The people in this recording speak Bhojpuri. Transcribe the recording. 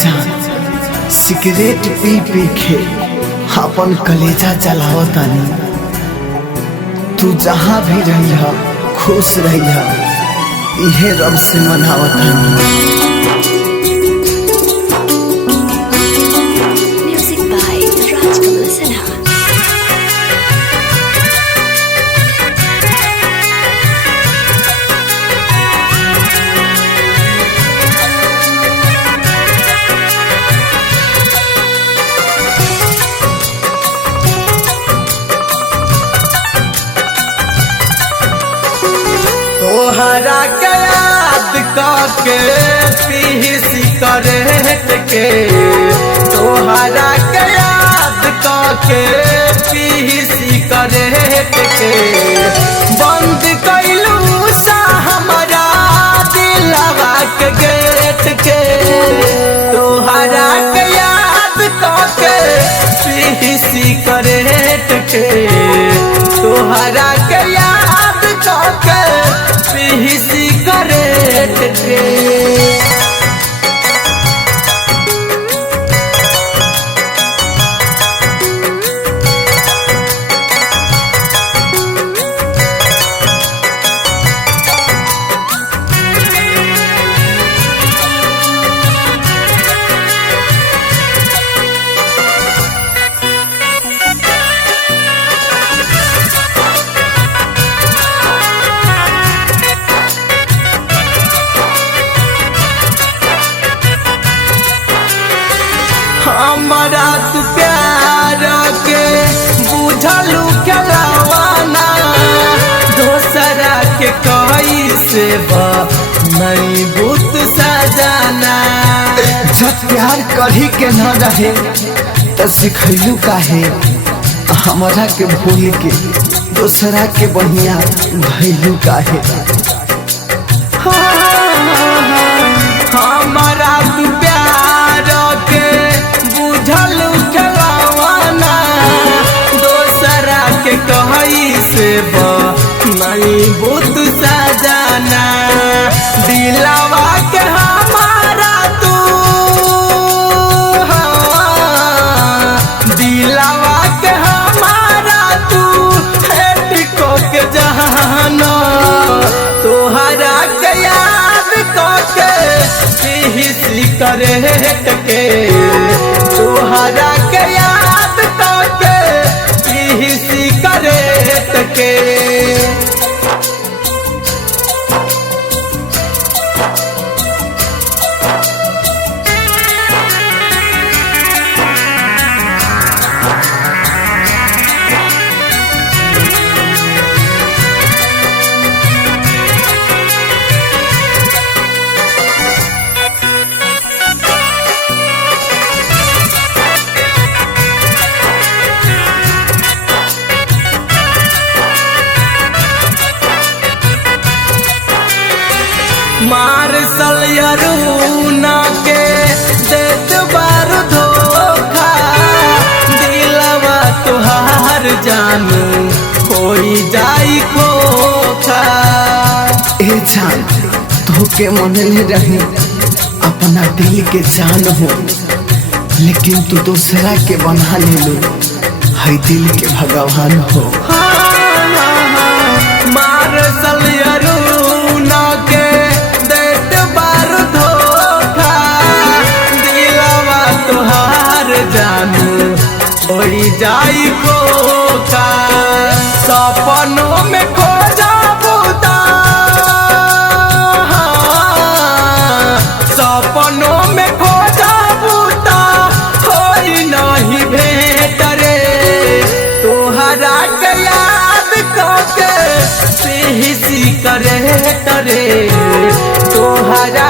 जान सिगरेट पी पी के अपन कलेजा जलावतानी। तू जहाँ भी रही है खुश रही है, इहे रब से मनावतानी। Music by Rajkamal Sinha. तोहरा के याद करके पी सिगरेट के, तोहरा के याद करके पी सिगरेट के, बंद कैलू सा हमारा दिलवा के गेट के। तोहरा के याद करके पी सिगरेट के, तोहरा के याद करके पी सिगरेट के। हमारा तू प्यार के बुझलू खेलवाना, दोसरा के कैसे नहीं बुत सजाना। जब प्यार करी के न रहे तो सिखलू काहे हमारा के भूल के दोसरा के बढ़िया भैलू काहे। हमारा तू प्यार के बुझलू खेलवाना, दोसरा के कैसे नहीं बुत सजाना। दिलवा के हमारा तू, दिलवा के हमारा तू हेटिको के जहाना। तोहरा के याद करके पी सिगरेट के, तोहरा के याद करके पी सिगरेट के। मार्शल यरूना के देत बार धोखा, दिलवा तुहार जानू होई जाई खोखा। ए जान धोखे मनले रही अपना दिल के जान हो, लेकिन तू दूसरा के बना ले लो है दिल के भगवान हो। मार्शल यरूना के जानू होई जाई खोखा। सपनों में खो जाबूता, सपनों में खो जाबूता होई नहीं भेट रे। तोहरा के याद करके पी सिगरेट रे, तोहरा